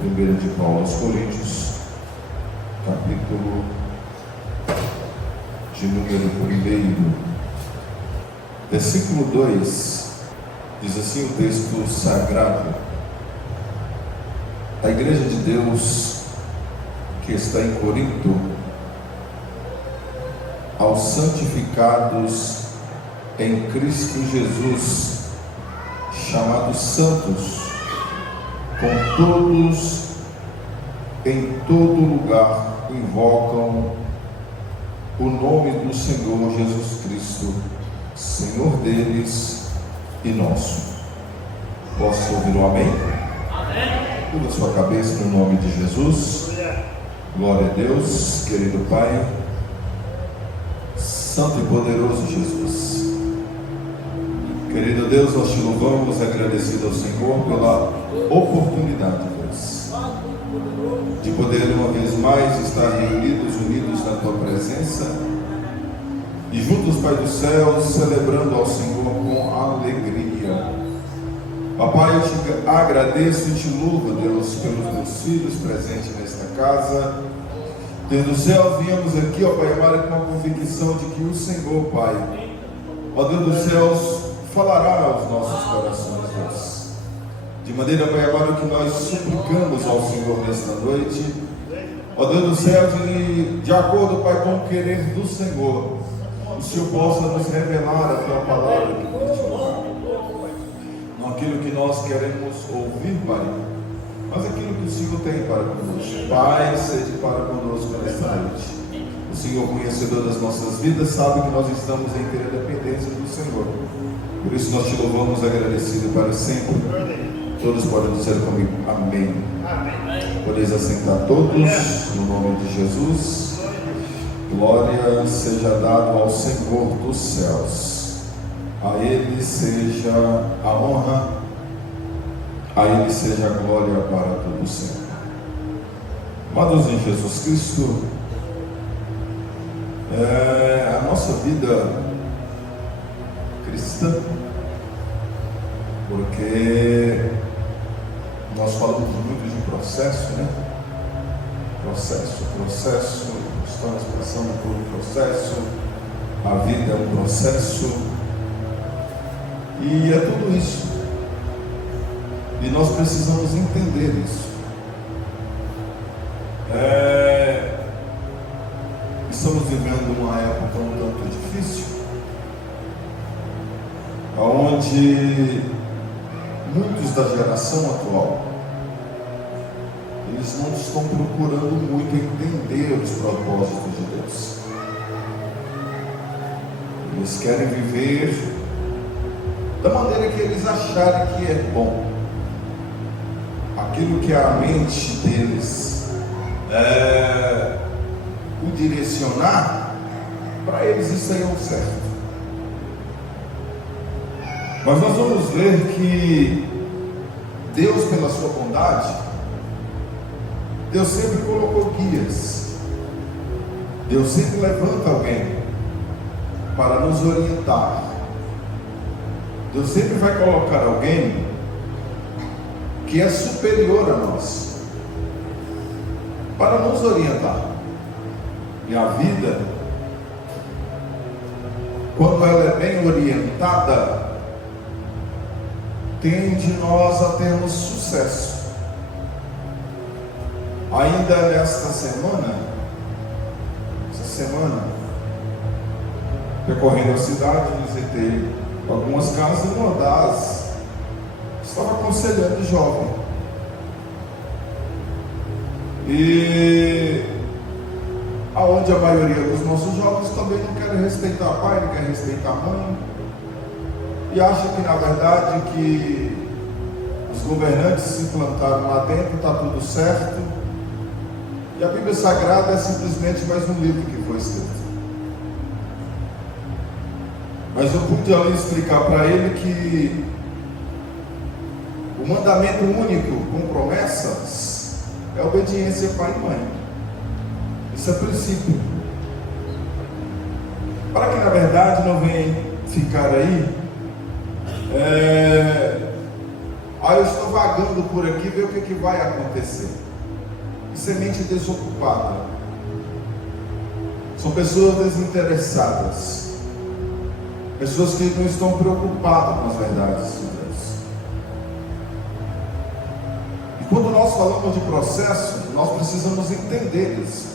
Primeira de Paulo aos Coríntios, capítulo de número 1, versículo 2, diz assim o texto sagrado: a igreja de Deus que está em Corinto, aos santificados em Cristo Jesus, chamados santos, com todos em todo lugar invocam o nome do Senhor Jesus Cristo, Senhor deles e nosso. Posso ouvir um amém? Amém. Curva sua cabeça no nome de Jesus. Glória a Deus, querido Pai, Santo e poderoso Jesus. Querido Deus, nós te louvamos, agradecido ao Senhor pela oportunidade, Deus, de poder uma vez mais estar reunidos, unidos na tua presença e juntos, Pai do céu, celebrando ao Senhor com alegria. Papai, eu te agradeço e te louvo, Deus, pelos meus filhos presentes nesta casa. Desde o céu viemos aqui, ó Pai amado, com a convicção de que o Senhor, Pai, ó Deus dos céus, falará aos nossos corações, Deus. De maneira, Pai amado, que nós suplicamos ao Senhor nesta noite, ó Deus do céu, de acordo, Pai, com o querer do Senhor, o Senhor possa nos revelar a tua palavra aqui neste lugar. Não aquilo que nós queremos ouvir, Pai, mas aquilo que o Senhor tem para conosco. Pai, sede para conosco nesta noite. O Senhor, conhecedor das nossas vidas, sabe que nós estamos em inteira dependência do Senhor. Por isso nós te louvamos, agradecido para sempre. Todos podem dizer comigo, amém. Amém. Podeis assentar todos, no nome de Jesus. Glória seja dada ao Senhor dos céus. A Ele seja a honra, a Ele seja a glória para todo sempre. Amados em Jesus Cristo, a nossa vida cristã, porque nós falamos muito de processo, né? Processo, estamos passando por um processo, a vida é um processo, e é tudo isso, e nós precisamos entender isso. Estamos vivendo uma época um tanto difícil, onde muitos da geração atual, eles não estão procurando muito entender os propósitos de Deus. Eles querem viver da maneira que eles acharem que é bom, aquilo que a mente deles o direcionar, para eles isso aí é o certo. Mas nós vamos ver que Deus, pela sua bondade, Deus sempre colocou guias. Deus sempre levanta alguém para nos orientar. Deus sempre vai colocar alguém que é superior a nós para nos orientar. E a vida, quando ela é bem orientada, tende nós a termos sucesso. Ainda nesta semana, percorrendo a cidade, visitei algumas casas, e uma das estava aconselhando jovem. E aonde a maioria dos nossos jovens também não querem respeitar pai, não querem respeitar mãe, e acha que na verdade que os governantes se implantaram lá dentro, está tudo certo, e a Bíblia Sagrada é simplesmente mais um livro que foi escrito. Mas eu pude ali explicar para ele que o mandamento único com promessas é obediência a pai e mãe. Isso é princípio. Para que na verdade não venha ficar aí Eu estou vagando por aqui, ver o que vai acontecer. Isso é mente desocupada. São pessoas desinteressadas, pessoas que não estão preocupadas com as verdades de Deus. E quando nós falamos de processo, nós precisamos entender isso,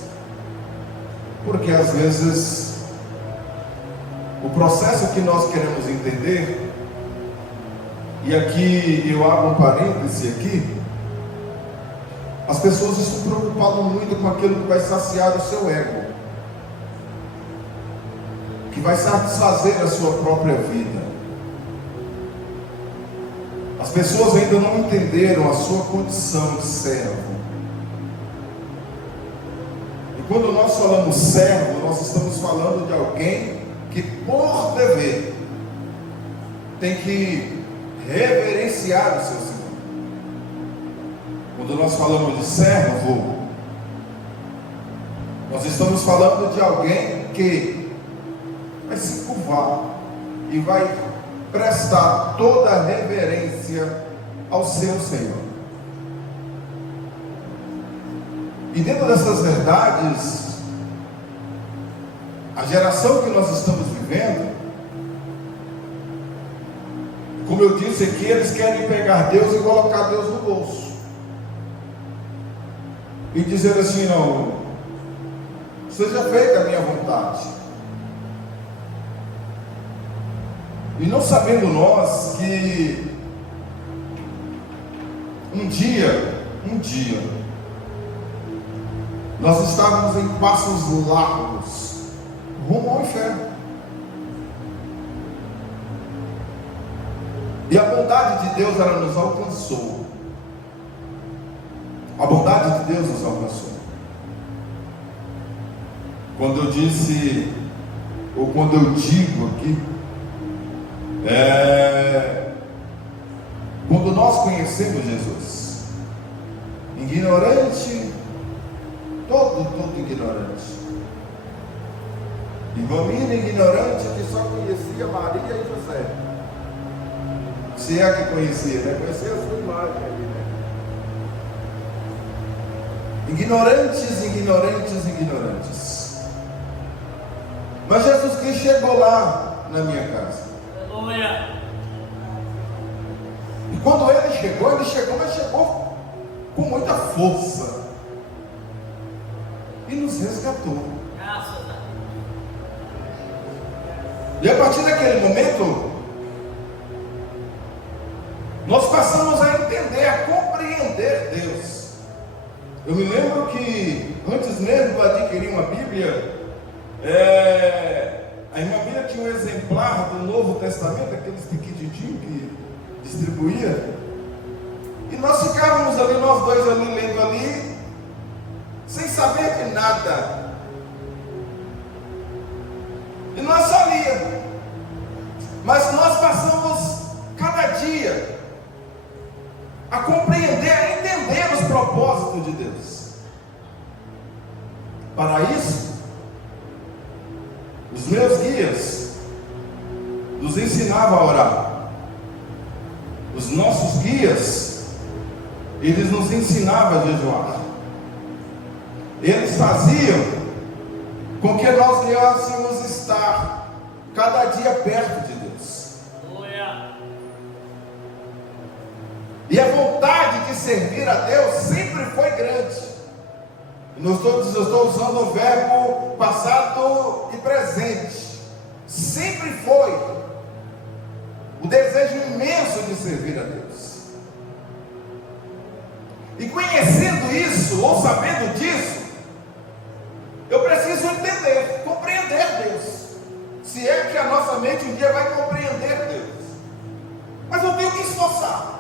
porque às vezes o processo que nós queremos entender, e aqui eu abro um parêntese aqui, as pessoas estão preocupadas muito com aquilo que vai saciar o seu ego, que vai satisfazer a sua própria vida. As pessoas ainda não entenderam a sua condição de servo. E quando nós falamos servo, nós estamos falando de alguém que, por dever, tem que reverenciar o seu Senhor. Quando nós falamos de servo, nós estamos falando de alguém que vai se curvar e vai prestar toda a reverência ao seu Senhor. E dentro dessas verdades, a geração que nós estamos vivendo, como eu disse aqui, eles querem pegar Deus e colocar Deus no bolso e dizer assim: não, seja feita a minha vontade. E não sabendo nós que um dia nós estávamos em passos largos rumo ao inferno. E a bondade de Deus, ela nos alcançou. A bondade de Deus nos alcançou. Quando eu disse, ou quando eu digo aqui, quando nós conhecemos Jesus, ignorante, todo ignorante, e família ignorante que só conhecia Maria e José, se é que conhecia, né? Conhecia a sua imagem ali, né? Ignorantes. Mas Jesus Cristo chegou lá na minha casa. E quando ele chegou, mas chegou com muita força e nos resgatou. E a partir daquele momento, nós passamos a entender, a compreender Deus. Eu me lembro que antes mesmo de adquirir uma Bíblia, a irmã Bíblia tinha um exemplar do Novo Testamento, aqueles pequenininhos que distribuía, e nós ficávamos ali, nós dois ali, lendo ali, sem saber de nada, e nós só líamos, mas nós passamos cada dia a compreender, a entender os propósitos de Deus. Para isso, os meus guias nos ensinavam a orar. Os nossos guias, eles nos ensinavam a jejuar. Eles faziam com que nós viéssemos estar cada dia perto de Deus. E a vontade de servir a Deus sempre foi grande. Eu estou usando o verbo passado e presente. Sempre foi o desejo imenso de servir a Deus. E conhecendo isso, ou sabendo disso, eu preciso entender, compreender Deus. Se é que a nossa mente um dia vai compreender Deus. Mas eu tenho que esforçar.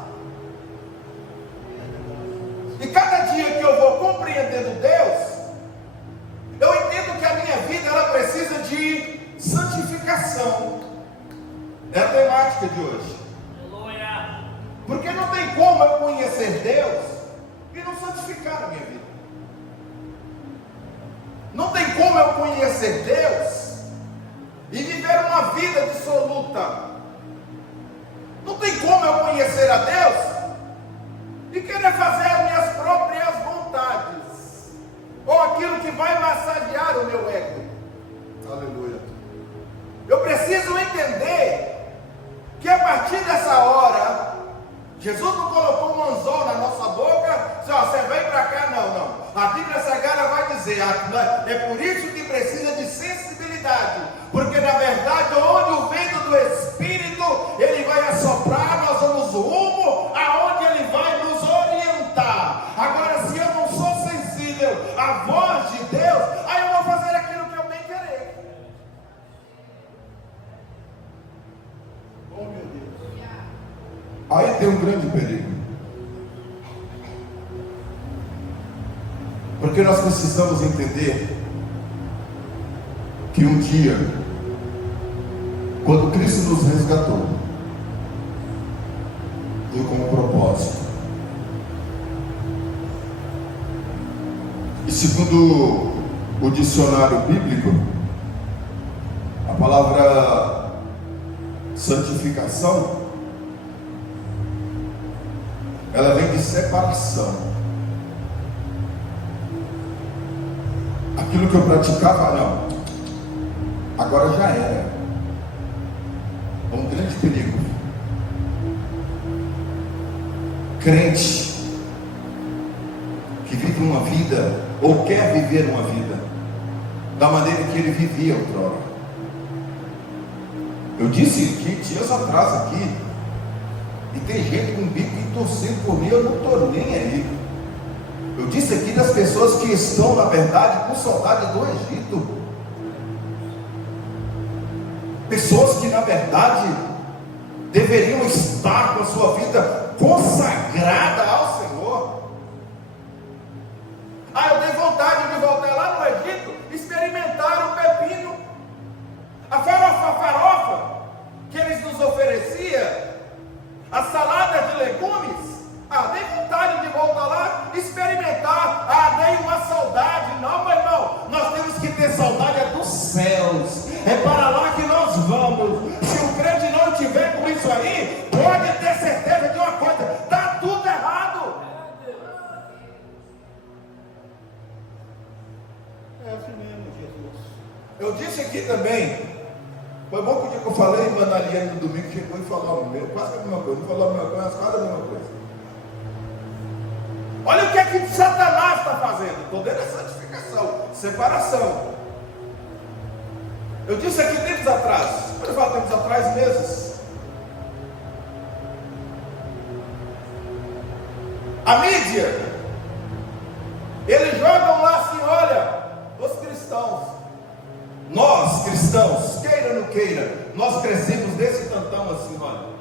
E cada dia que eu vou compreendendo Deus, eu entendo que a minha vida ela precisa de santificação. É a temática de hoje. Porque não tem como eu conhecer Deus e não santificar a minha vida. Não tem como eu conhecer Deus e viver uma vida dissoluta. Não tem como eu conhecer a Deus querer fazer as minhas próprias vontades, ou aquilo que vai massagear o meu ego. Aleluia. Eu preciso entender que a partir dessa hora, Jesus não colocou um anzol na nossa boca, disse, ó, você vem para cá, não. A Bíblia Sagrada vai dizer, é por isso que precisa de sensibilidade, porque na verdade, onde o vento do Espírito, ele vai assoprar, nós vamos rumo aonde ele vai nos orientar. Agora, se eu não sou sensível à voz de Deus, aí eu vou fazer aquilo que eu bem querer. Oh, meu Deus. Aí tem um grande perigo. Porque nós precisamos entender que um dia, quando Cristo nos resgatou, veio com um propósito. E segundo o dicionário bíblico, a palavra santificação, ela vem de separação. Aquilo que eu praticava, não, agora já era. É um grande perigo. Crente que vive uma vida, ou quer viver uma vida da maneira que ele vivia outrora. Eu disse que dias atrás aqui, e tem gente com bico torcendo por mim, eu não estou nem aí. Eu disse aqui das pessoas que estão, na verdade, com saudade do Egito. Pessoas que, na verdade, deveriam estar com a sua vida consagrada ao Senhor. Eu tenho vontade de voltar lá no Egito, experimentar o pepino, a farofa que eles nos ofereciam, a salada de legumes. Dei vontade de voltar lá, experimentar. Dei uma saudade. Não, meu irmão, nós temos que ter saudade dos céus. É para lá que nós vamos. Se o crente não tiver com isso aí, pode ter certeza de uma coisa: está tudo errado. É assim mesmo, Jesus. Eu disse aqui também, foi bom que o dia que eu falei, irmã Aliane, no domingo, chegou e falou quase a mesma coisa. Não falou a mesma coisa, mas quase a mesma coisa. Olha o que é que Satanás está fazendo. Toda é santificação, separação. Eu disse aqui tempos atrás, quando eu falo tempos atrás, meses. A mídia, eles jogam lá assim, olha, os cristãos, nós cristãos, queira ou não queira, nós crescemos desse tantão assim, olha.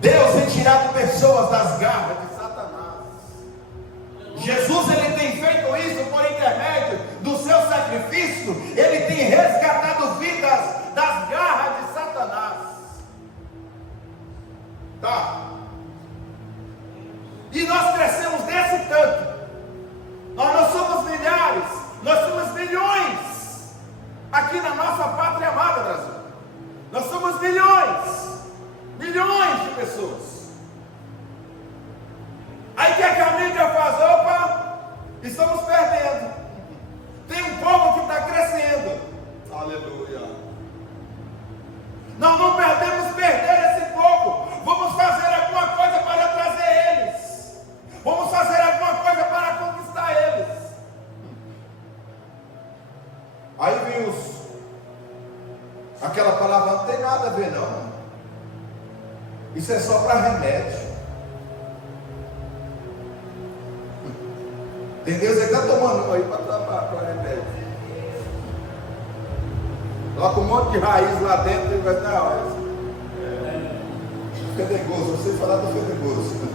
Deus tem tirado pessoas das garras de Satanás. Jesus, ele tem feito isso por intermédio do seu sacrifício. Ele tem resgatado vidas das garras de Satanás. Tá? E nós crescemos desse tanto. Nós não somos milhares, nós somos milhões aqui na nossa pátria amada, Brasil. Nós somos milhões de pessoas. Aí que a mídia faz? Opa, estamos perdendo. Tem um povo que está crescendo. Aleluia. Nós não perdemos perder esse povo. Vamos fazer alguma coisa para trazer eles. Vamos fazer alguma coisa para conquistar eles. Aí vem aquela palavra, não tem nada a ver não. Isso é só para remédio. Tem Deus aí que está tomando aí para remédio. Coloca um monte de raiz lá dentro e vai dar fedegoso, eu sei falar do fedegoso.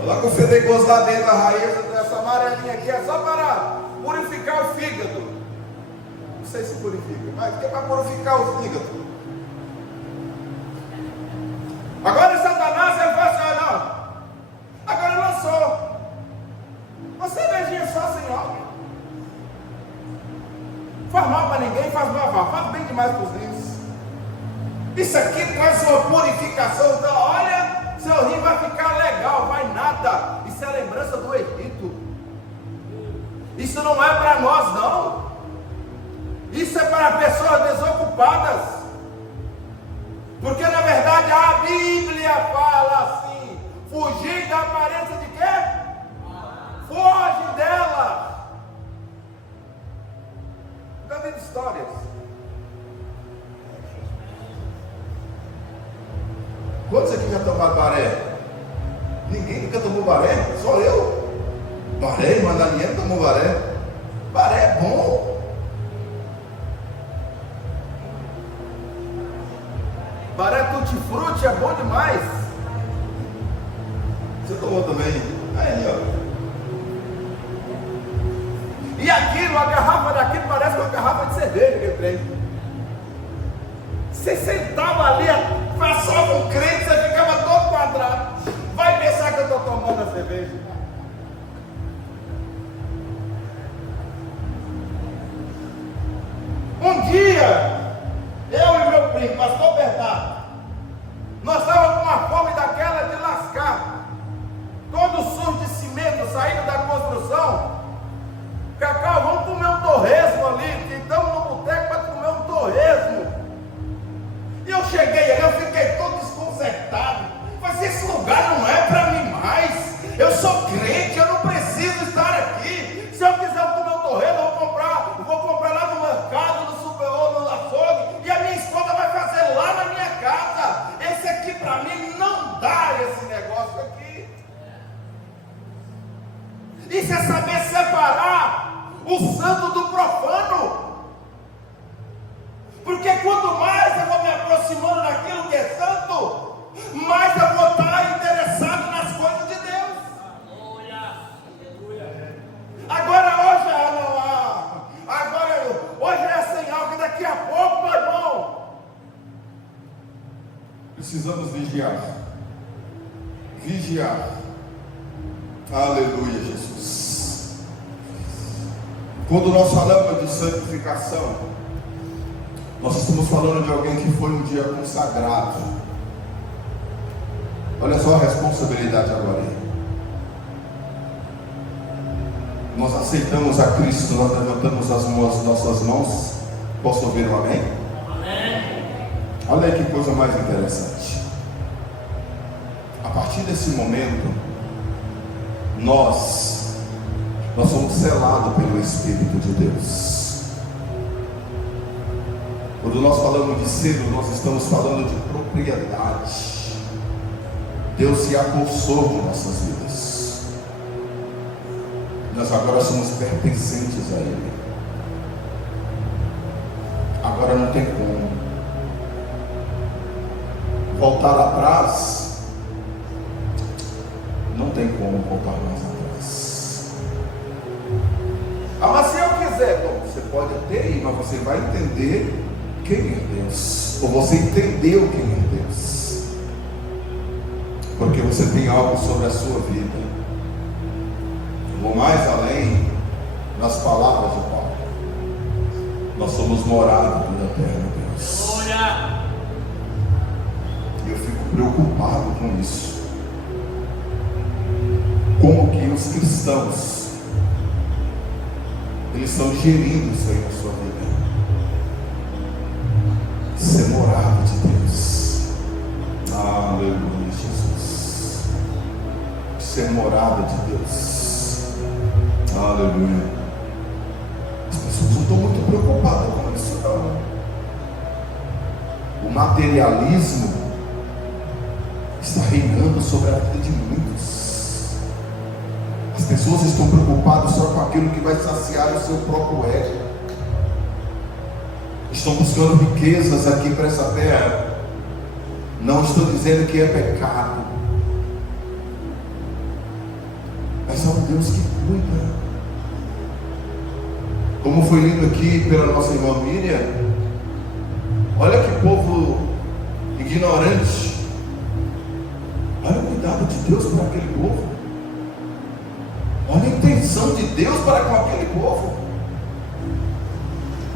Coloca o fedegoso lá dentro, a raiz, essa amarelinha aqui é só para purificar o fígado. Não sei se purifica, mas é para purificar o fígado. Agora Satanás ele fala assim, não. Agora eu não sou. Uma cervejinha só, Senhor. Faz mal para ninguém, faz bem demais para os rins. Isso aqui traz uma purificação. Então, olha, Seu rim vai ficar legal, vai nada. Isso é lembrança do Egito. Isso não é para nós, não. Isso é para pessoas desocupadas. Porque na verdade a Bíblia fala assim: fugir da aparência de quê? Foge dela. Já vi histórias. Quantos aqui já tomaram baré? Ninguém nunca tomou baré? Só eu. Baré, irmã Daniela tomou baré. Baré é bom. Baré tutti-frutti é bom demais. Você tomou também? Aí, ó. E aquilo, a garrafa daquilo parece uma garrafa de cerveja que eu creio. Você sentava ali, passava um crente, você ficava todo quadrado. Vai pensar que eu estou tomando a cerveja. Um dia, eu e meu primo, pastor Bernardo, nós estávamos com uma fome daquela de lascar. Todo sujo de cimento saindo da construção. Cacau, vamos comer um torresmo ali, que estamos no boteco para comer um torresmo. E eu cheguei ali, eu fiquei todo desconcertado. Mas esse lugar não é para mim mais. Eu sou crente, eu não preciso estar aqui. Se eu quiser comer um torresmo, eu vou comprar lá no mercado, no super ou no açougue, e a minha esposa vai fazer lá na minha casa. Esse aqui para mim não dá, esse negócio aqui. Isso é saber separar o santo do profano. Porque quanto mais eu vou me aproximando daquilo que é santo, mais eu vou estar interessado nas coisas de Deus. Agora hoje é sem álcool, daqui a pouco, meu irmão. Precisamos vigiar. Vigiar. Aleluia, Jesus. Quando nós falamos de santificação, nós estamos falando de alguém que foi um dia consagrado. Olha só a responsabilidade agora. Nós aceitamos a Cristo, nós levantamos as nossas mãos. Posso ouvir um amém? Amém. Olha aí que coisa mais interessante. A partir desse momento, nós somos selados pelo Espírito de Deus. Quando nós falamos de selo, nós estamos falando de propriedade. Deus se apossou de nossas vidas. Nós agora somos pertencentes a Ele. Agora não tem como voltar atrás. Não tem como voltar mais atrás. Mas se eu quiser, bom, você pode até ir, mas você vai entender quem é Deus, ou você entendeu quem é Deus, porque você tem algo sobre a sua vida. Vou mais além das palavras de Paulo. Nós somos morada do eterno Deus. E eu fico preocupado com isso. Como que os cristãos, eles estão gerindo isso aí na sua vida. Ser morada de Deus. Aleluia, Jesus. Ser morada de Deus. Aleluia. As pessoas não estão muito preocupadas com isso, não. O materialismo está reinando sobre a vida de muitos. As pessoas estão preocupadas só com aquilo que vai saciar o seu próprio ego. Estão buscando riquezas aqui para essa terra. Não estou dizendo que é pecado, mas é um Deus que cuida. Como foi lido aqui pela nossa irmã Miriam, olha que povo ignorante. Olha o cuidado de Deus para aquele povo. Olha a intenção de Deus para com aquele povo.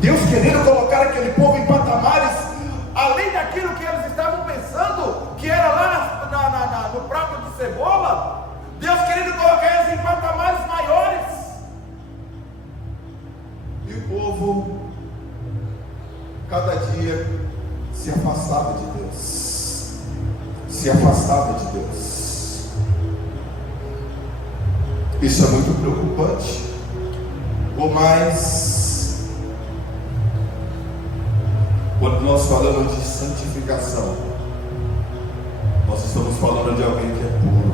Deus querendo colocar aquele povo em patamares além daquilo que eles estavam pensando, que era lá no prato de cebola, Deus querendo colocar eles em patamares maiores. E o povo, cada dia, se afastava de Deus. Se afastava de Deus. Isso é muito preocupante. Por mais, quando nós falamos de santificação, nós estamos falando de alguém que é puro.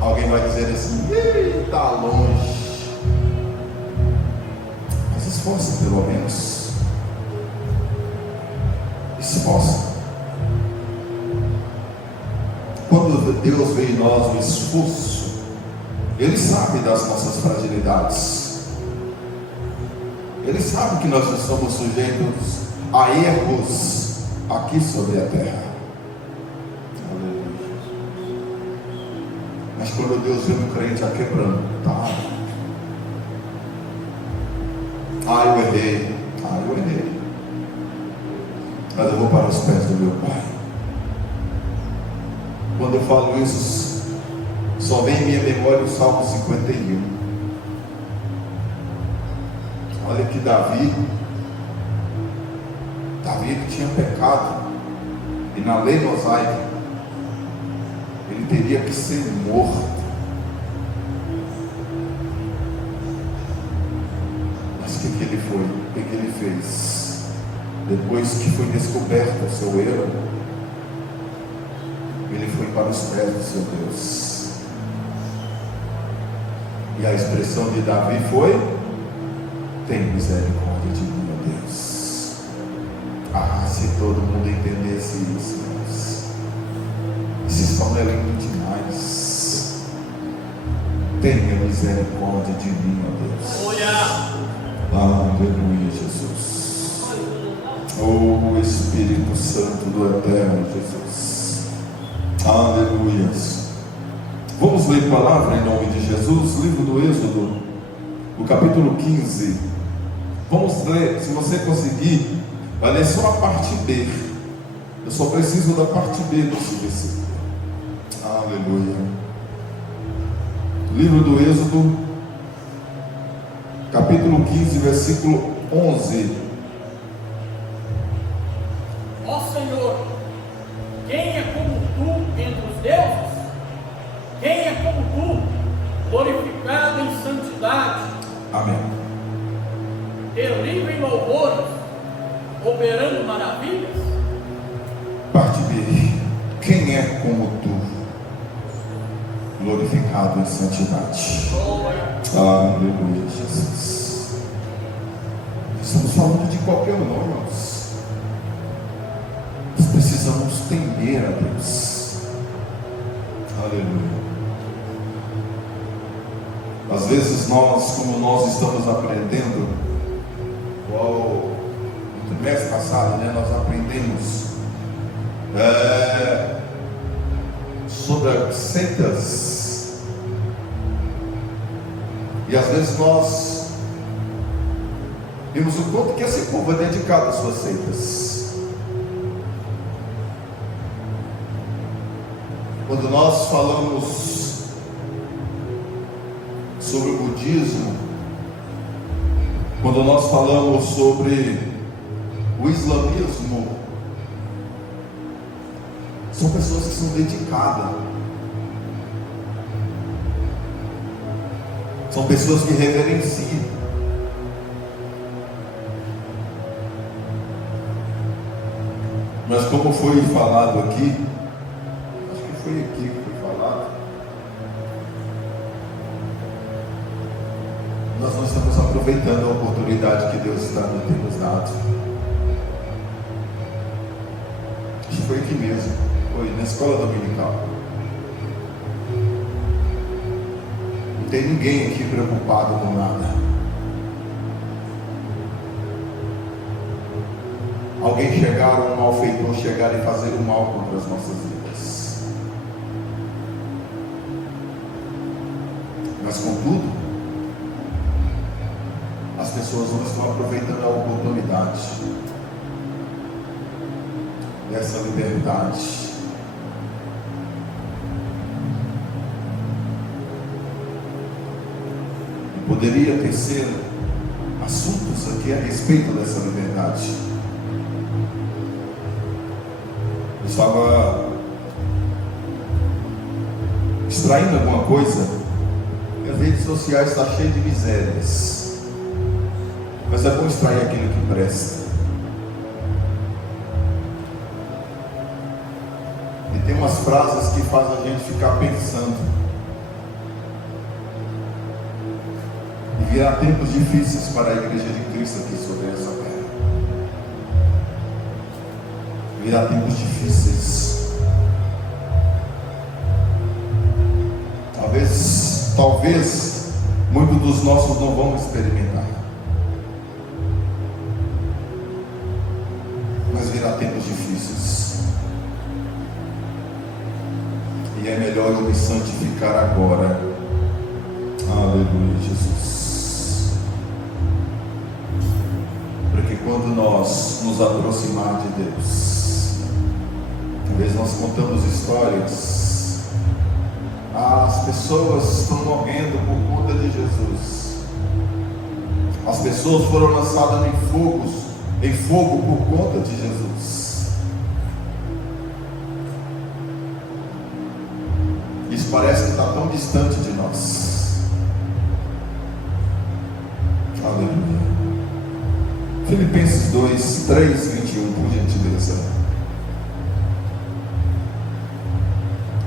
Alguém vai dizer assim: está longe. Mas esforça pelo menos. Esforça. Quando Deus vê em nós o esforço, Ele sabe das nossas fragilidades. Ele sabe que nós estamos sujeitos a erros aqui sobre a terra. Aleluia. Mas quando Deus vê um crente aquebrantado, eu errei. Eu errei. Mas eu vou para os pés do meu Pai. Quando eu falo isso, só vem em minha memória o Salmo 51. Olha que Davi que tinha pecado, e na lei mosaica ele teria que ser morto. Mas o que ele foi? O que ele fez? Depois que foi descoberto o seu erro, ele foi para os pés do seu Deus. E a expressão de Davi foi: tem misericórdia de mim, ó Deus. Se todo mundo entendesse isso, Deus. Esse salmo é lindo demais. Tenha misericórdia de mim, ó Deus. Aleluia, Jesus. Oh, Espírito Santo do Eterno Jesus. Aleluia. Vamos ler a palavra em nome de Jesus, livro do Êxodo, no capítulo 15. Vamos ler, se você conseguir, vai ler só a parte B. Eu só preciso da parte B desse versículo. Aleluia. Livro do Êxodo, capítulo 15, versículo 11. Ó Senhor, quem é como tu entre os deuses? Quem é como tu, glorificado em santidade? Amém. Terrível em louvores, operando maravilhas? Parte B. Quem é como tu, glorificado em santidade? Aleluia, Jesus. Estamos falando de qualquer um, irmãos. Nós precisamos temer a Deus. Aleluia. Às vezes como nós estamos aprendendo, igual no mês passado, nós aprendemos sobre as seitas. E às vezes nós vimos o quanto que esse povo é dedicado às suas seitas. Quando nós falamos sobre o budismo, quando nós falamos sobre o islamismo, são pessoas que são dedicadas, são pessoas que reverenciam. Mas como foi falado aqui, acho que foi aqui que foi falado, nós não estamos aproveitando a oportunidade que Deus está nos dado. Acho que foi aqui mesmo, foi na escola dominical. Não tem ninguém aqui preocupado com nada. Alguém chegar, um malfeitor chegar e fazer o mal contra as nossas vidas. Mas contudo, as pessoas não estão aproveitando a oportunidade dessa liberdade, Poderia tecer assuntos aqui a respeito dessa liberdade. Eu estava extraindo alguma coisa, e as redes sociais estão cheias de misérias, mas é bom extrair aquilo que presta. E tem umas frases que fazem a gente ficar pensando, e virá tempos difíceis para a igreja de Cristo aqui sobre essa terra. Virá tempos difíceis. Talvez muitos dos nossos não vão experimentar, mas virá tempos difíceis, e é melhor eu me santificar agora. Aleluia, Jesus. Porque quando nós nos aproximar de Deus, talvez nós contamos histórias. As pessoas estão morrendo por conta de Jesus. As pessoas foram lançadas em fogo por conta de Jesus. Isso parece que está tão distante de nós. Aleluia. Filipenses 2, 3, 21, por gentileza.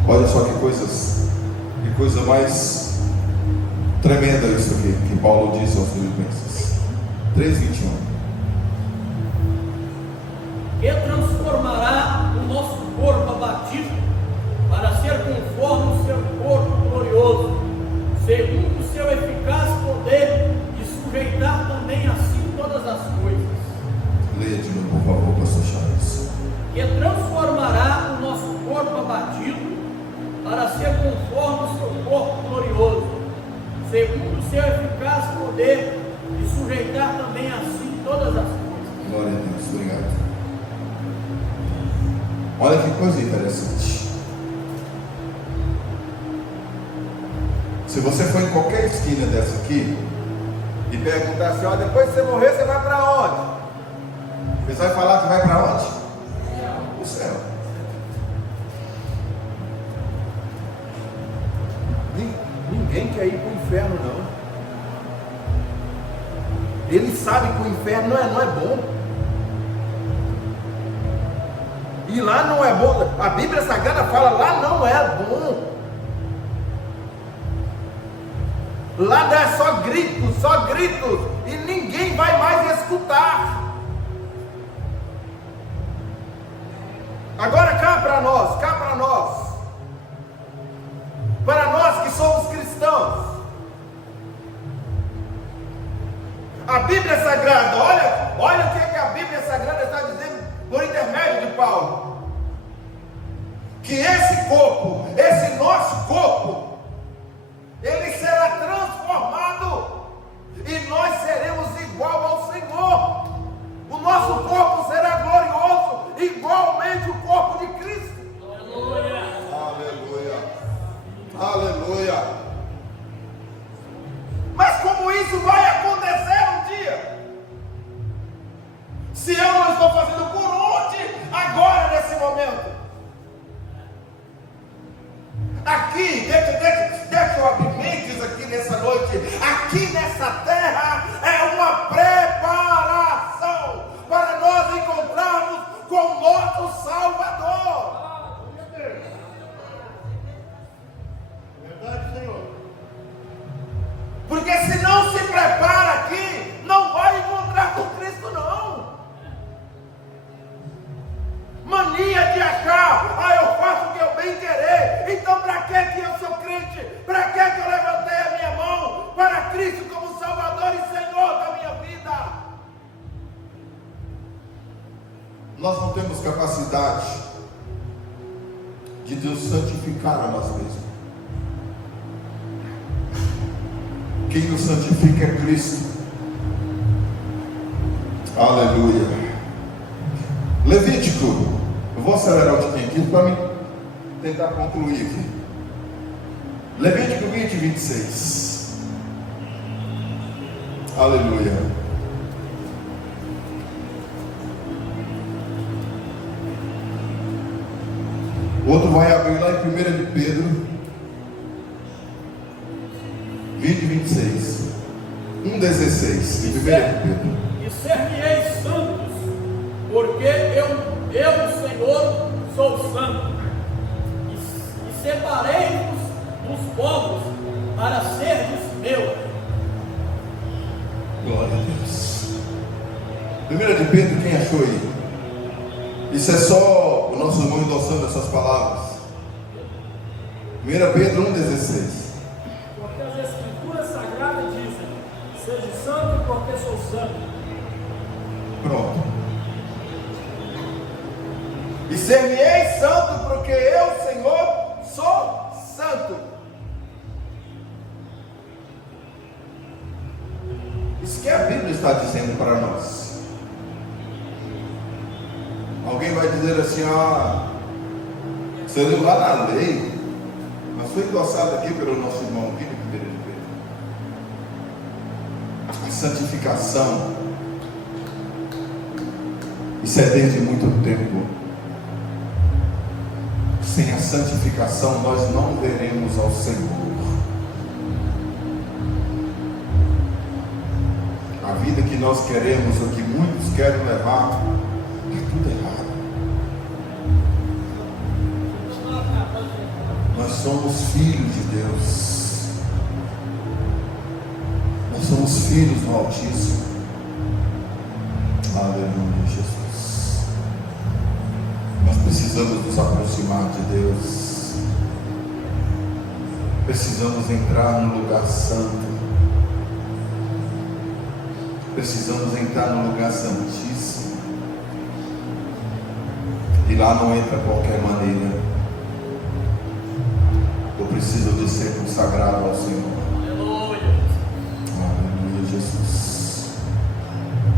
Olha só que coisa mais tremenda isso aqui que Paulo disse aos Filipenses. 3:21. Que transformará o nosso corpo abatido para ser conforme o seu corpo glorioso, segundo o seu eficaz poder, e sujeitar também assim todas as coisas. Leia de novo, por favor, pastor Charles. Que transformará o nosso corpo abatido para ser conforme o seu corpo glorioso, segundo o seu eficaz poder, e sujeitar também assim todas as coisas. Glória a Deus, obrigado. Olha que coisa interessante. Se você for em qualquer esquina dessa aqui e perguntar assim, ó, depois que você morrer, você vai para onde? Você vai falar que vai para onde? O céu. Ninguém quer ir para o inferno, não. Ele sabe que o inferno não é bom. E lá não é bom. A Bíblia Sagrada fala, lá não é bom. Lá dá só gritos, e ninguém vai mais escutar. Agora cá para nós, para nós que somos cristãos, a Bíblia Sagrada, olha o que a Bíblia Sagrada está dizendo por intermédio de Paulo, que esse corpo, esse nosso corpo, ele será transformado, e nós seremos igual ao Senhor. O nosso corpo será glorioso, igualmente o corpo de Cristo. Aleluia. Aleluia. Aleluia. Mas como isso vai acontecer um dia? Se eu não estou fazendo por onde, agora nesse momento? Aqui, deixa eu abrir mentes aqui nessa noite. Aqui nessa terra é uma preparação para nós encontrarmos com o nosso Salvador. Verdade, Senhor. Porque se não se prepara aqui, não vai encontrar com Cristo, não. Mania de achar, eu faço o que eu bem querer, então para que eu sou crente? Para que eu levantei a minha mão para Cristo como Salvador e Senhor da minha vida? Nós não temos capacidade de Deus santificar a nós mesmos. Quem nos santifica é Cristo. Aleluia. Levítico, eu vou acelerar o que tem aqui para mim tentar concluir aqui. Levítico 20, 26. Aleluia. O outro vai abrir lá em 1 de Pedro 20 e 26. 1,16 de 1 de Pedro. E ser-me-eis santos, porque eu, Senhor, sou santo. E separei-vos dos povos para serdes meus. Glória a Deus. 1 de Pedro, quem achou aí? Isso é só o nosso irmão endossando essas palavras. 1 Pedro 1,16. Porque as Escrituras Sagradas dizem: seja santo, porque sou santo. Pronto. E ser-me-eis santo, porque eu, Senhor, sou santo. Isso que a Bíblia está dizendo para nós. Alguém vai dizer assim: você leu lá na lei, mas foi endossado aqui pelo nosso irmão aqui no 1 de Pedro. A santificação, isso é desde muito tempo. Sem a santificação nós não veremos ao Senhor. A vida que nós queremos, o que muitos querem levar, é tudo errado. Nós somos filhos de Deus. Nós somos filhos do Altíssimo. Aleluia, Jesus. Nós precisamos nos aproximar de Deus. Precisamos entrar no lugar santo. Precisamos entrar no lugar santíssimo. E lá não entra qualquer maneira. Eu preciso de ser consagrado ao Senhor. Aleluia. Aleluia, Jesus.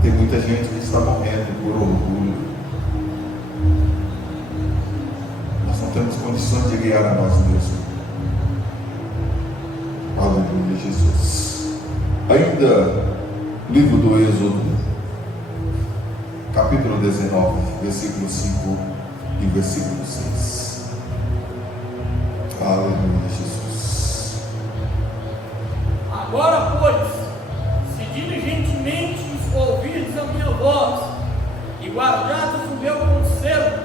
Tem muita gente que está morrendo por orgulho. Nós não temos condições de guiar a nós mesmos. Aleluia, Jesus. Ainda, livro do Êxodo, capítulo 19, versículo 5 e versículo 6. Aleluia, Jesus. Agora, pois, se diligentemente ouvirdes a minha voz e guardardes o meu conselho,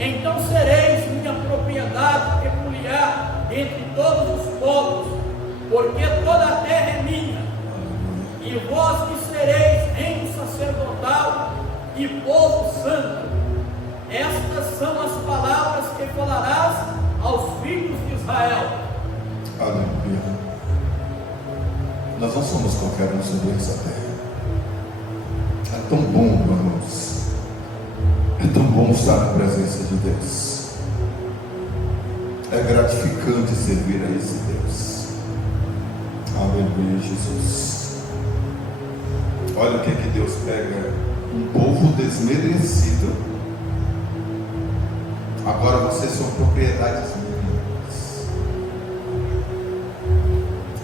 então sereis minha propriedade peculiar entre todos os povos, porque toda a terra é minha, e vós me sereis reino sacerdotal e povo santo. Estas são as palavras que falarás aos filhos de Israel. Aleluia. Nós não somos qualquer um sobre essa terra. É tão bom, irmãos. É tão bom estar na presença de Deus. É gratificante servir a esse Deus. Aleluia, Jesus. Olha o que Deus pega. Um povo desmerecido. Agora vocês são propriedades minhas.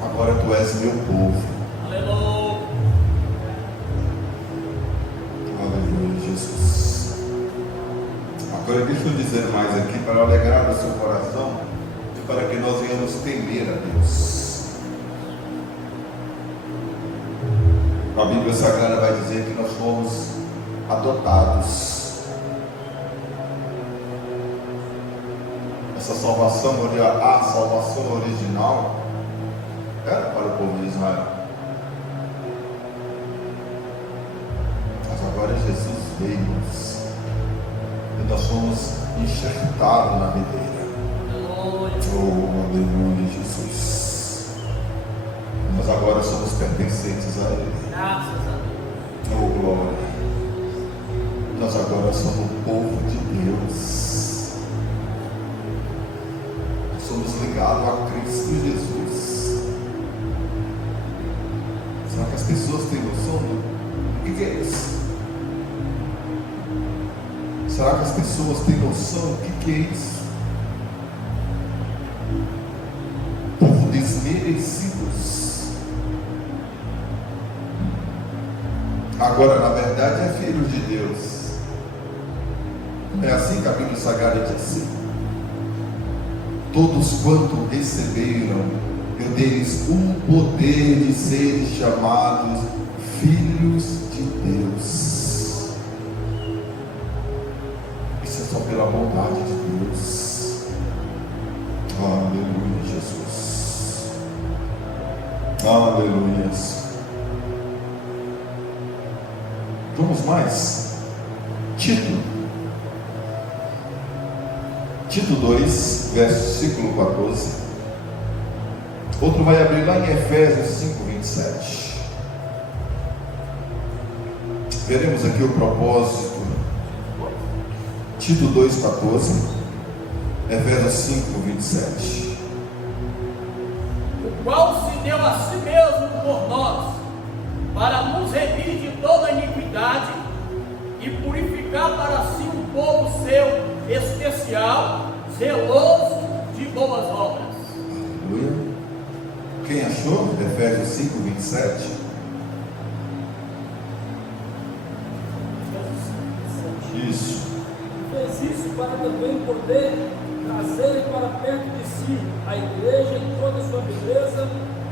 Agora tu és meu povo. Aleluia. Aleluia, Jesus. Agora deixa eu dizer mais aqui para alegrar o seu coração e para que nós venhamos temer a Deus. A Bíblia Sagrada vai dizer que nós fomos adotados. Essa salvação, a salvação original era para o povo de Israel. Mas agora Jesus veio e nós fomos enxertados na videira. Oh, aleluia, Jesus. Nós agora somos pertencentes a Ele. Graças a Deus. Oh, glória. Nós agora somos o povo de Deus. Somos ligados a Cristo Jesus. Será que as pessoas têm noção do que é isso? Será que as pessoas têm noção do que é isso? Por desmerecidos. agora na verdade é filho de Deus. Não é assim que a Bíblia Sagrada diz? Todos quanto receberam, eu dei-lhes um poder de serem chamados filhos de Deus. Isso é só pela bondade de Deus. Aleluia, Jesus. Aleluia. Vamos mais. Tito 2, versículo 14. Outro vai abrir lá em Efésios 5, 27. Veremos aqui o propósito. Tito 2, 14. Efésios 5, 27. O qual se deu a si mesmo por nós, para nos remir de toda iniquidade e purificar para si um povo seu especial, zeloso de boas obras. Aleluia. Quem achou? Efésios 5, 27. Isso. Fez isso para também poder trazer para perto de si a igreja em toda a sua beleza,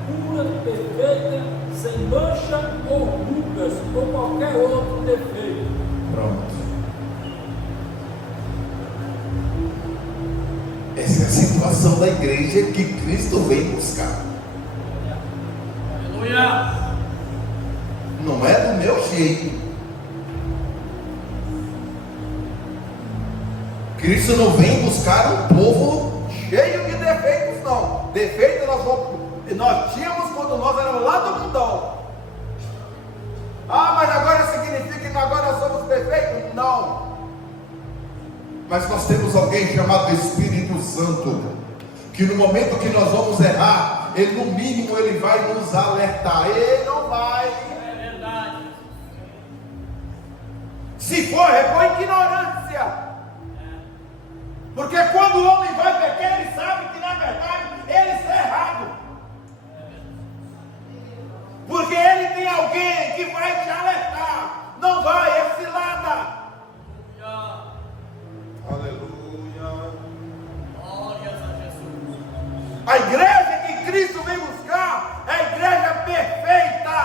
pura, perfeita, sem mancha ou rugas ou qualquer outro defeito. Pronto. Essa é a situação da igreja que Cristo veio buscar. Aleluia! Não é do meu jeito. Cristo não vem buscar um povo cheio de defeitos, não. Defeito nós tínhamos quando nós éramos lá do mundão. Ah, mas agora significa que agora nós somos perfeitos? Não. Mas nós temos alguém chamado Espírito Santo, que no momento que nós vamos errar, ele no mínimo ele vai nos alertar. Ele não vai. É verdade. Se for, é por ignorância. Porque quando o homem vai pecar, ele sabe que na verdade ele está errado. Porque ele tem alguém que vai te alertar. Não vai, é cilada. Aleluia. Glórias a Jesus. A igreja que Cristo vem buscar é a igreja perfeita.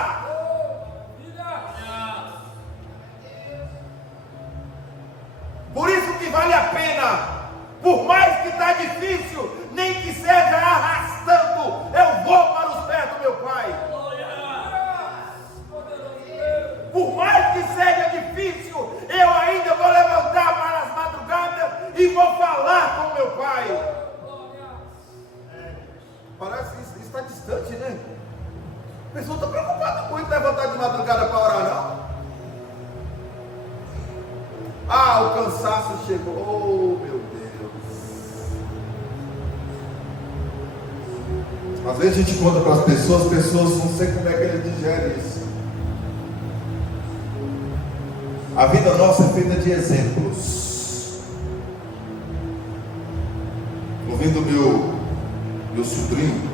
Por isso que vale a pena. Por mais que está difícil, nem que seja arrastando, eu vou para os pés do meu Pai. Por mais que seja difícil, eu ainda vou levantar para as madrugadas e vou falar com meu Pai. Parece que isso está distante, né? A pessoa está preocupada muito em levantar de madrugada para orar, não? Ah, o cansaço chegou. Oh, meu Deus. Às vezes a gente conta para as pessoas não sei como é que eles digerem isso. A vida nossa é feita de exemplos. Ouvindo meu sobrinho,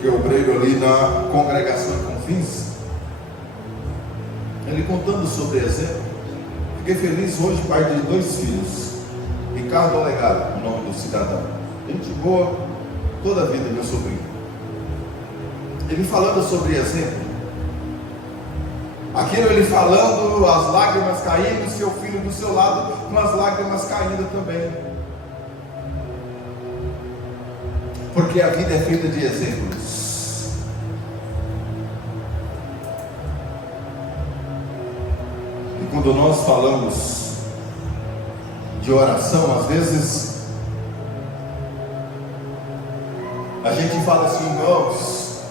que é obreiro ali na congregação em Confins, ele contando sobre exemplo. Fiquei feliz hoje, pai de 2 filhos. Ricardo Alegado, o nome do cidadão. Gente boa, toda a vida, meu sobrinho. Ele falando sobre exemplo. Aquilo ele falando, as lágrimas caindo, seu filho do seu lado, com as lágrimas caindo também. Porque a vida é feita de exemplos. E quando nós falamos de oração, às vezes a gente fala assim, irmãos,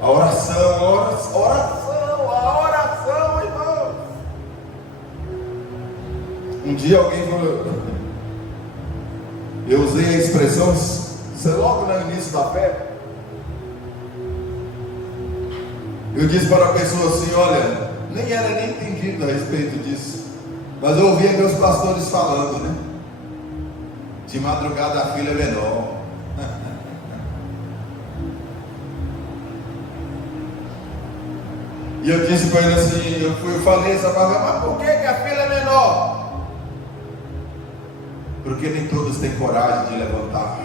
a oração, irmãos. Um dia alguém falou, eu usei a expressão, isso é logo no início da fé. Eu disse para a pessoa assim, olha, nem era nem entendido a respeito disso, mas eu ouvia meus pastores falando, né? De madrugada a filha é menor. E eu disse para ele assim, eu falei essa palavra, mas por que a fila é menor? Porque nem todos têm coragem de levantar.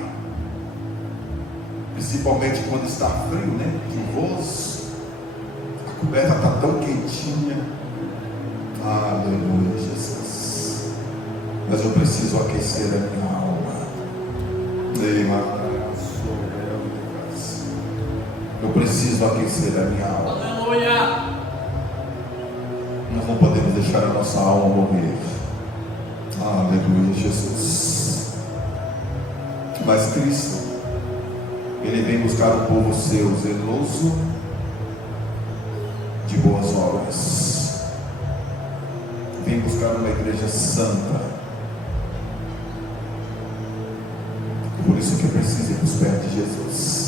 Principalmente quando está frio, né? Chuvoso. A coberta está tão quentinha. Aleluia, Jesus. Mas eu preciso aquecer a minha alma. Eu preciso aquecer a minha alma. Aleluia. Nós não podemos deixar a nossa alma morrer. Aleluia, Jesus. Mas Cristo, Ele vem buscar um povo seu, zeloso de boas obras. Vem buscar uma igreja santa. Por isso que precisa ir para os pés de Jesus.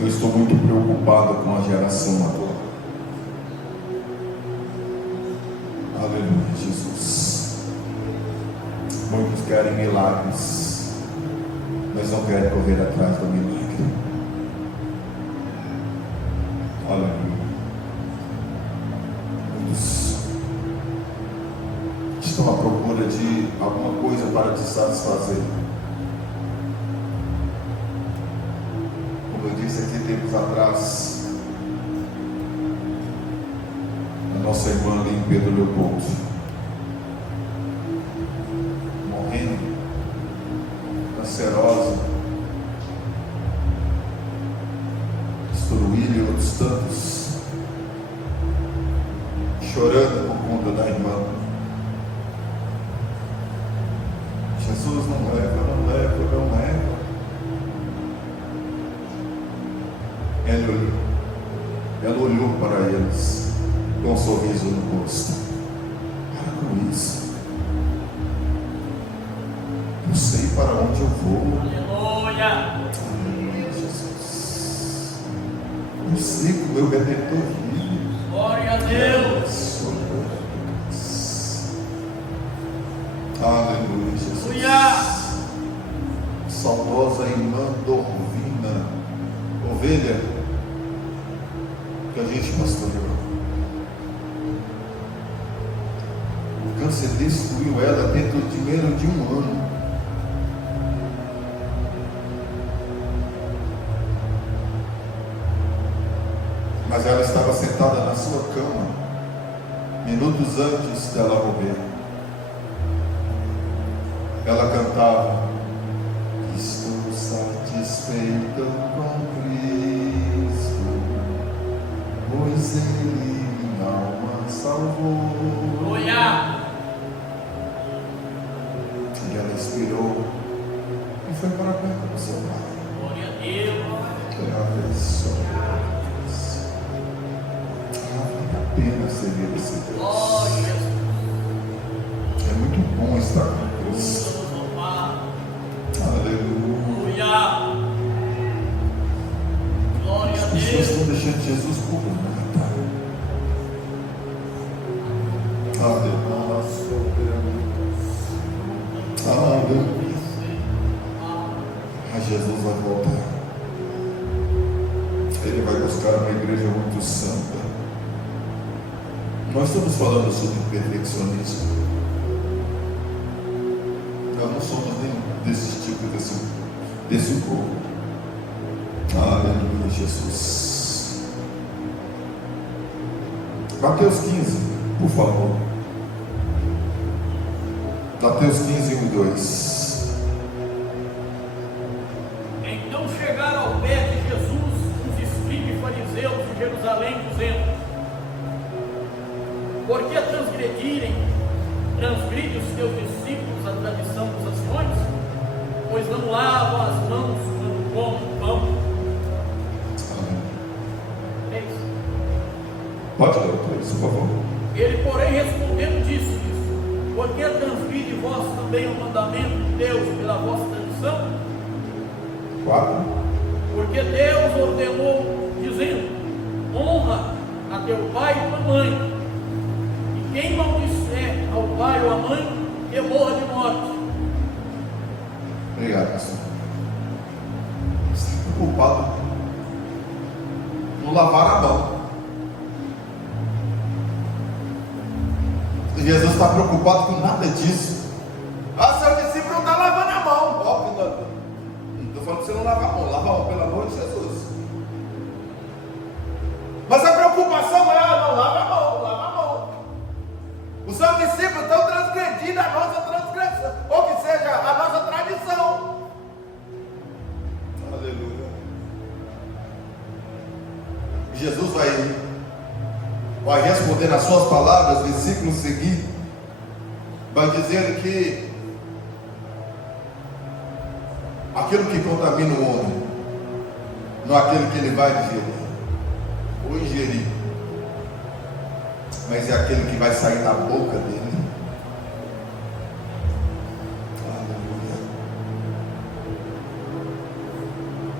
Eu estou muito preocupado com a geração atual. Aleluia, Jesus. Muitos querem milagres, mas não querem correr atrás do milagre. Aleluia. Muitos estão à procura de alguma coisa para te satisfazer. Como eu disse aqui tempos atrás, a nossa irmã ali em Pedro Leopoldo, morrendo, cancerosa, destruída e outros tantos, chorando por conta da irmã. Jesus não leva, não leva, não leva. Ela olhou para eles com um sorriso no rosto. Para com isso. Eu sei para onde eu vou. Aleluia. Aleluia, Jesus. Eu sei que o meu Redentor vive. Glória a Deus. Aleluia, Jesus. Aleluia. Saudosa irmã Dorvina, ovelha que a gente pastoreou. O câncer destruiu ela dentro de menos de um ano. Mas ela estava sentada na sua cama minutos antes dela morrer. Ela cantava: estou satisfeita com Cristo, pois Ele minha alma salvou. Aleluia. E ela expirou e foi para perto do seu pai. Glória a Deus. Vale a pena servir esse Deus. Glória a Deus. É muito bom estar com Cristo. Vamos louvar. Aleluia. Aleluia. Glória a As pessoas Deus. estão deixando Jesus por nada. Aleluia. Aleluia. Mas Jesus vai voltar. Ele vai buscar uma igreja muito santa. Nós estamos falando sobre perfeccionismo. Nós não somos nenhum desse tipo, desse povo. Aleluia, Jesus. Mateus 15, por favor. Mateus 15, 1 e 2. Então chegaram ao pé de Jesus os escribas e fariseus de Jerusalém, dizendo: por que transgridem os teus discípulos a tradição dos anciões? Pois não lavam as mãos quando comem pão. É isso. Pode ler o 3, por favor. Ele, porém, respondendo, disse-lhes: por que transgride vós também o mandamento de Deus pela vossa tradição? 4. Porque Deus ordenou, dizendo: honra a teu pai e tua mãe, e quem maldisser ao pai ou à mãe, que morra de morte. Obrigado, pastor. Você está preocupado no lavar a mão. E Jesus está preocupado com nada disso. Seu discípulo não está lavando a mão. Óbvio, não estou falando que você não lava a mão, lava a mão, pelo amor de Jesus. Mas a preocupação é: não lava a mão, lava a mão. Os seus discípulos estão transgredindo a nossa transgressão, ou que seja, a nossa tradição. Aleluia. Jesus vai responder nas suas palavras, versículo seguinte, vai dizer que aquilo que contamina o homem não é aquilo que ele vai digerir ou ingerir, mas é aquele que vai sair da boca dele. Aleluia.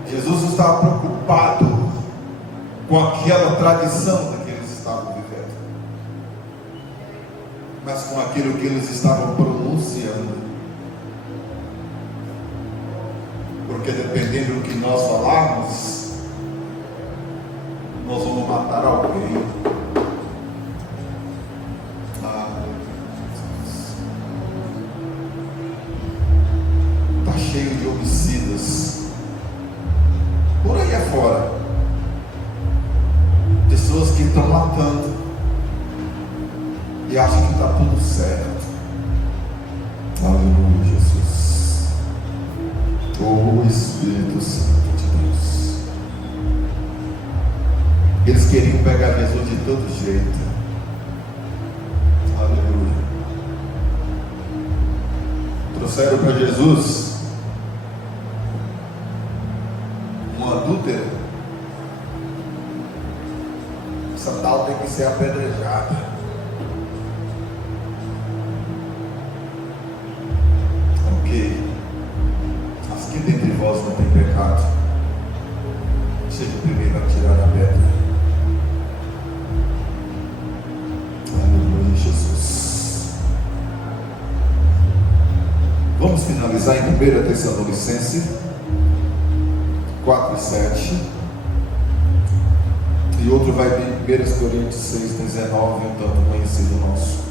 Jesus estava preocupado com aquela tradição que eles estavam vivendo, mas com aquilo que eles estavam pronunciando. Porque dependendo do que nós falarmos, nós vamos matar alguém. Está cheio de homicidas por aí afora, pessoas que estão matando e acham que está tudo certo. Aleluia, Jesus. Oh Espírito Santo de Deus. Eles queriam pegar Jesus de todo jeito. Aleluia. Trouxeram para Jesus um adúltero. Essa tal tem que ser apedrejada. Ok. As que dentre vós não tem pecado, seja o primeiro a tirar a pedra. Aleluia, Jesus. Vamos finalizar em 1 Tessalonicenses 4:7. E outro vai vir em 1 Coríntios 6:19, um tanto conhecido nosso.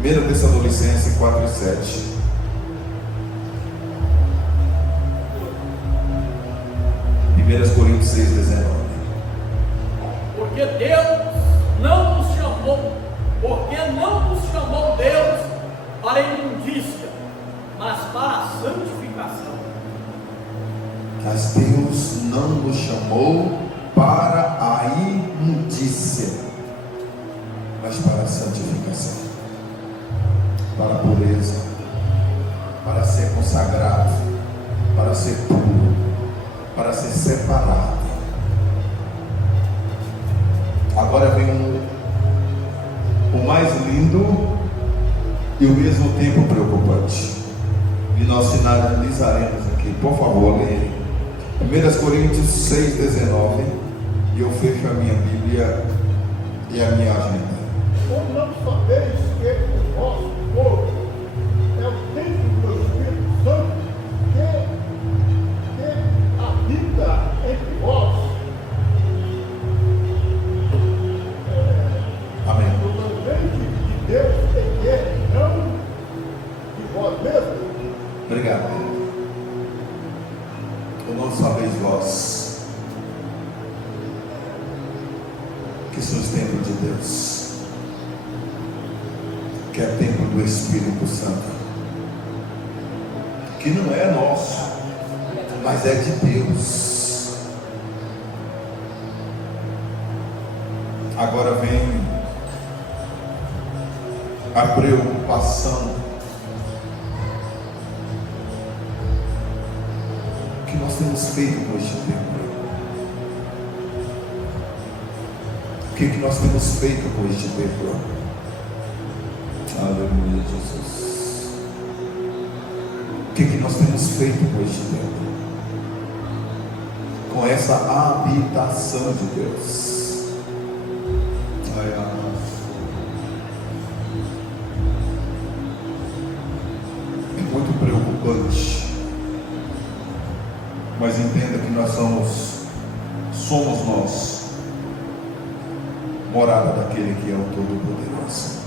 1 Tessalonicenses 4:7. Coríntios 6:19. Porque não nos chamou Deus para a imundícia, mas para a santificação. Mas Deus não nos chamou para a imundícia, mas para a santificação, para a pureza, para ser consagrado, para ser puro, para ser separado. Agora vem o mais lindo e ao mesmo tempo preocupante, e nós finalizaremos aqui. Por favor, leia 1 Coríntios 6:19, e eu fecho a minha Bíblia e a minha agenda. Ou não sabeis que o vosso corpo é o templo do Espírito Santo que habita entre vós? Amém. Totalmente de Deus e não de vós mesmos. Obrigado. Ou não sabeis vós que sois templo de Deus, que é templo do Espírito Santo, que não é nosso, mas é de Deus. Agora vem a preocupação. O que nós temos feito com este templo? O que nós temos feito com este templo? Aleluia, Jesus. O que nós temos feito com este templo? Com essa habitação de Deus. Ai, é muito preocupante. Mas entenda que nós somos somos nós, morada daquele que é o Todo-Poderoso.